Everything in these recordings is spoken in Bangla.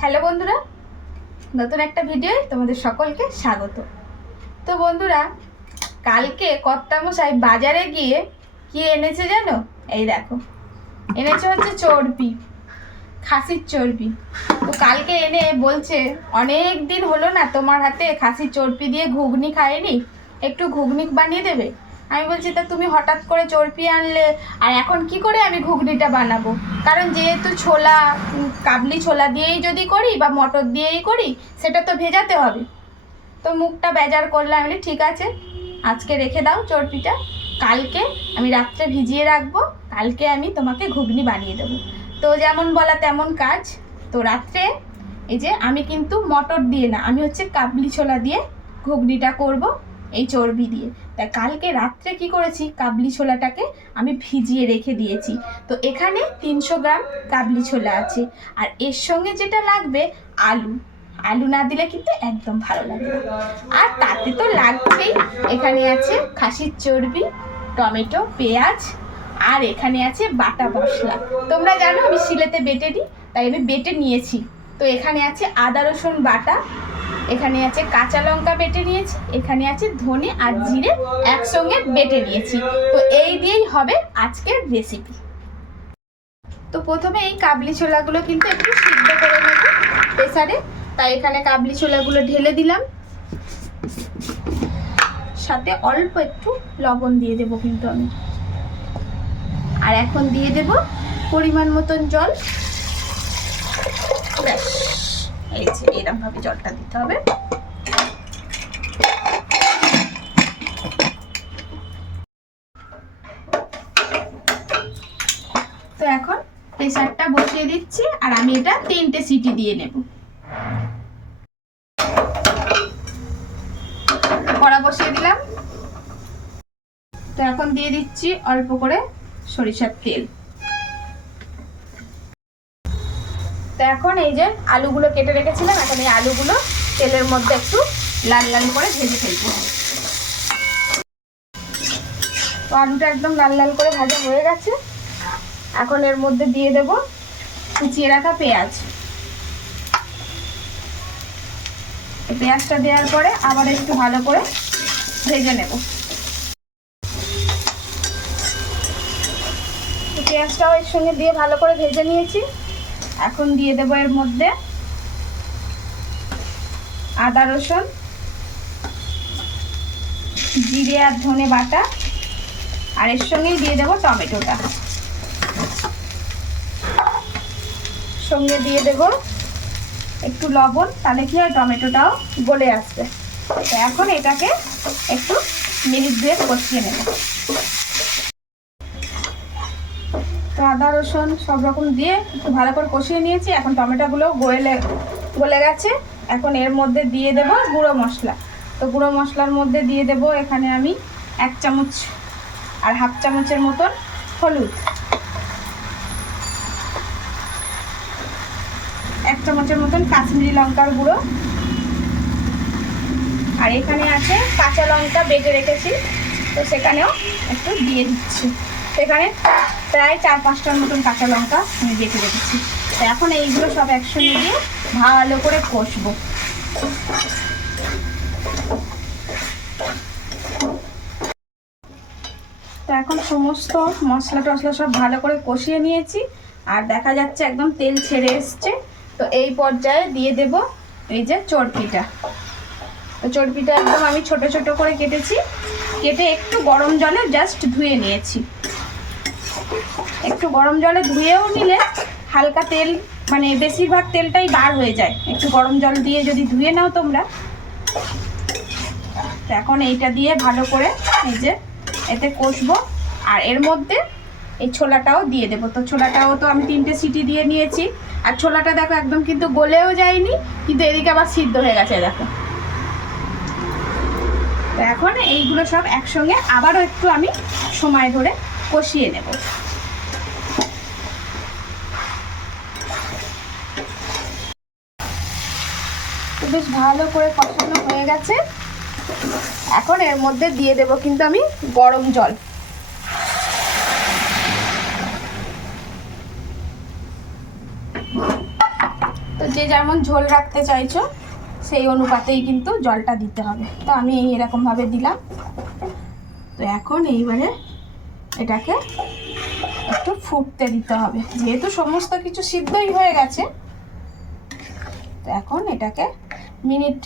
হ্যালো বন্ধুরা, নতুন একটা ভিডিওয় তোমাদের সকলকে স্বাগত। তো বন্ধুরা, কালকে কর্তামশাই বাজারে গিয়ে কি এনেছে জানো? এই দেখো, এনেছে হচ্ছে চর্বি, খাসির চর্বি। তো কালকে এনে বলছে অনেক দিন হলো না তোমার হাতে খাসির চর্বি দিয়ে ঘুগনি খাইনি, একটু ঘুগনি বানিয়ে দেবে। আমি বলছি তা তুমি হঠাৎ করে চর্বি আনলে, আর এখন কি করে আমি ঘুগনিটা বানাবো? কারণ যেহেতু ছোলা, কাবলি ছোলা দিয়েই যদি করি বা মটর দিয়েই করি, সেটা তো ভেজাতে হবে। তো মুখটা বেজার করলাম, আমি ঠিক আছে আজকে রেখে দাও চর্বিটা, কালকে আমি রাত্রে ভিজিয়ে রাখবো, কালকে আমি তোমাকে ঘুগনি বানিয়ে দেবো। তো যেমন বলা তেমন কাজ। তো রাত্রে এই যে আমি কিন্তু মটর দিয়ে না, আমি হচ্ছে কাবলি ছোলা দিয়ে ঘুগনিটা করব, এই চর্বি দিয়ে। তাই কালকে রাত্রে কি করেছি, কাবলি ছোলাটাকে আমি ভিজিয়ে রেখে দিয়েছি। তো এখানে 300 গ্রাম কাবলি ছোলা আছে, আর এর সঙ্গে যেটা লাগবে আলু। আলু না দিলে কিন্তু একদম ভালো লাগে না, আর তাতে তো লাগবেই। এখানে আছে খাসির চর্বি, টমেটো, পেঁয়াজ, আর এখানে আছে বাটা মশলা। তোমরা জানো আমি শিলেতে বেটে দিই, তাই আমি বেটে নিয়েছি। তো এখানে আছে আদা রসুন বাটা, এখানে আছে কাঁচা লঙ্কা বেটে নিয়েছি, এখানে আছে ধনে আর জিরে একসঙ্গে বেটে নিয়েছি। তো এই দিয়েই হবে আজকের রেসিপি। তো প্রথমে এই কাবলি ছোলাগুলো কিন্তু একটু সিদ্ধ করে নেব প্রেসারে। তাই এখানে কাবলি ছোলাগুলো ঢেলে দিলাম, সাথে অল্প একটু লবণ দিয়ে দেবো কিন্তু আমি। আর এখন দিয়ে দেব পরিমাণ মতন জল। ব্যাস, এই যে এরকম ভাবে জলটা দিতে হবে। তো এখন প্রেসারটা বসিয়ে দিচ্ছি, আর আমি এটা 3টে সিটি দিয়ে নেব। কড়া বসিয়ে দিলাম। তো এখন দিয়ে দিচ্ছি অল্প করে সরিষার তেল। তো এখন এই যে আলুগুলো কেটে রেখেছিলাম, এখন এই আলুগুলো তেলের মধ্যে একটু লাল লাল করে ভেজে ফেলবো। তো আলুটা একদম লাল লাল করে ভাজা হয়ে গেছে। এখন এর মধ্যে দিয়ে দেব কুচিয়ে রাখা পেঁয়াজ। পেঁয়াজটা দেওয়ার পরে আবার একটু ভালো করে ভেজে নেব। পেঁয়াজটাও এর সঙ্গে দিয়ে ভালো করে ভেজে নিয়েছি। এখন দিয়ে দেবো এর মধ্যে আদা রসুন, জিরে আর ধনে বাটা, আর এর সঙ্গেই দিয়ে দেবো টমেটোটা। সঙ্গে দিয়ে দেব একটু লবণ, তাহলে কি হয় টমেটোটাও গলে আসবে। তো এখন এটাকে একটু মিনিট 2 কষিয়ে নেব। তো আদা রসুন সব রকম দিয়ে একটু ভালো করে কষিয়ে নিয়েছি। এখন টমেটোগুলো গলে গেছে। এখন এর মধ্যে দিয়ে দেব গুঁড়ো মশলা। তো গুঁড়ো মশলার মধ্যে দিয়ে দেব এখানে আমি 1 চামচ আর হাফ চামচের মতন হলুদ, 1 চামচের মতন কাশ্মীরি লঙ্কার গুঁড়ো, আর এখানে আছে কাঁচা লঙ্কা বেটে রেখেছি, তো সেখানেও একটু দিয়ে দিচ্ছি। সেখানে প্রায় 4-5টার মতন কাঁচা লঙ্কা আমি বেটে রেখেছি। তো এখন এইগুলো সব একসঙ্গে দিয়ে ভালো করে কষবো। তো এখন সমস্ত মশলা টশলা সব ভালো করে কষিয়ে নিয়েছি, আর দেখা যাচ্ছে একদম তেল ছেড়ে এসছে। তো এই পর্যায়ে দিয়ে দেব এই যে চর্বিটা। তো চর্বিটা একদম আমি ছোট ছোট করে কেটেছি, কেটে একটু গরম জলে জাস্ট ধুয়ে নিয়েছি। একটু গরম জলে ধুয়েও নিলে হালকা তেল, মানে বেশিরভাগ তেলটাই বার হয়ে যায় একটু গরম জল দিয়ে যদি ধুয়ে নাও তোমরা। তো এখন এইটা দিয়ে ভালো করে এই যে এতে কষবো, আর এর মধ্যে এই ছোলাটাও দিয়ে দেবো। তো ছোলাটাও তো আমি 3টে সিটি দিয়ে নিয়েছি, আর ছোলাটা দেখো একদম কিন্তু গলেও যায়নি, কিন্তু এদিকে আবার সিদ্ধ হয়ে গেছে দেখো। তো এখন এইগুলো সব একসঙ্গে আবারও একটু আমি সময় ধরে কষিয়ে নেব। তো বেশ ভালো করে কষানো হয়ে গেছে। এখন এর মধ্যে দিয়ে দেব কিন্তু আমি গরম জল। তো যে যেমন ঝোল রাখতে চাইছো সেই অনুপাতেই কিন্তু জলটা দিতে হবে। তো আমি এরকমভাবে দিলাম। তো এখন এইবারে এটাকে একটু ফুটতে দিতে হবে, যেহেতু সমস্ত কিছু সিদ্ধই হয়ে গেছে। তো এখন এটাকে মিনিট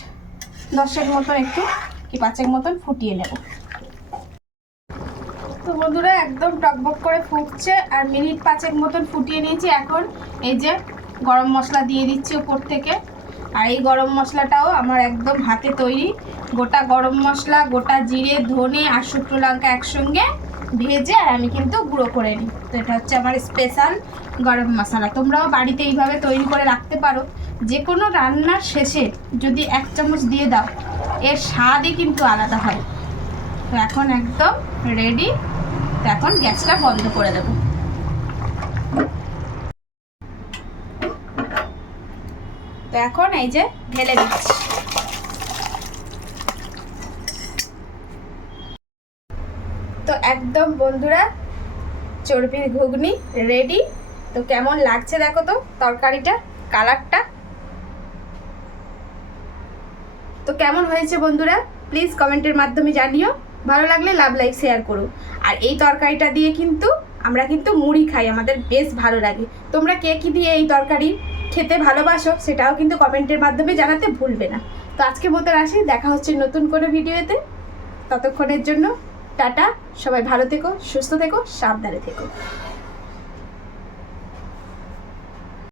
10 মতন একটু কি 5 মতন ফুটিয়ে নেব। তো বন্ধুরা একদম টকবক করে ফুটছে আর মিনিট 5 মতন ফুটিয়ে নিয়েছি। এখন এই যে গরম মশলা দিয়ে দিচ্ছি উপর থেকে। আর এই গরম মশলাটাও আমার একদম হাতে তৈরি, গোটা গরম মশলা, গোটা জিরে, ধনে আর শুকনো লঙ্কা একসঙ্গে ভেজে আর আমি কিন্তু গুঁড়ো করে নিই। তো এটা হচ্ছে আমার স্পেশাল গরম মশলা। তোমরাও বাড়িতে এইভাবে তৈরি করে রাখতে পারো। যে কোনো রান্নার শেষে যদি 1 চামচ দিয়ে দাও, এর স্বাদই কিন্তু আলাদা হয়। তো এখন একদম রেডি। তো এখন গ্যাসটা বন্ধ করে দেবো। তো এখন এই যে ঢেলে দিচ্ছি। তো একদম বন্ধুরা চর্বির ঘুগনি রেডি। তো কেমন লাগছে দেখো তো তরকারিটা, কালারটা। তো কেমন হয়েছে বন্ধুরা প্লিজ কমেন্টের মাধ্যমে জানিও। ভালো লাগলে লাভ, লাইক, শেয়ার করো। আর এই তরকারিটা দিয়ে কিন্তু আমরা কিন্তু মুড়ি খাই, আমাদের বেশ ভালো লাগে। তোমরা কে কী দিয়ে এই তরকারি খেতে ভালোবাসো সেটাও কিন্তু কমেন্টের মাধ্যমে জানাতে ভুলবে না। তো আজকের মতো আসি, দেখা হচ্ছে নতুন কোনো ভিডিওতে। ততক্ষণের জন্য টাটা, সবাই ভালো থেকো, সুস্থ থেকো, সাবধানে থেকো।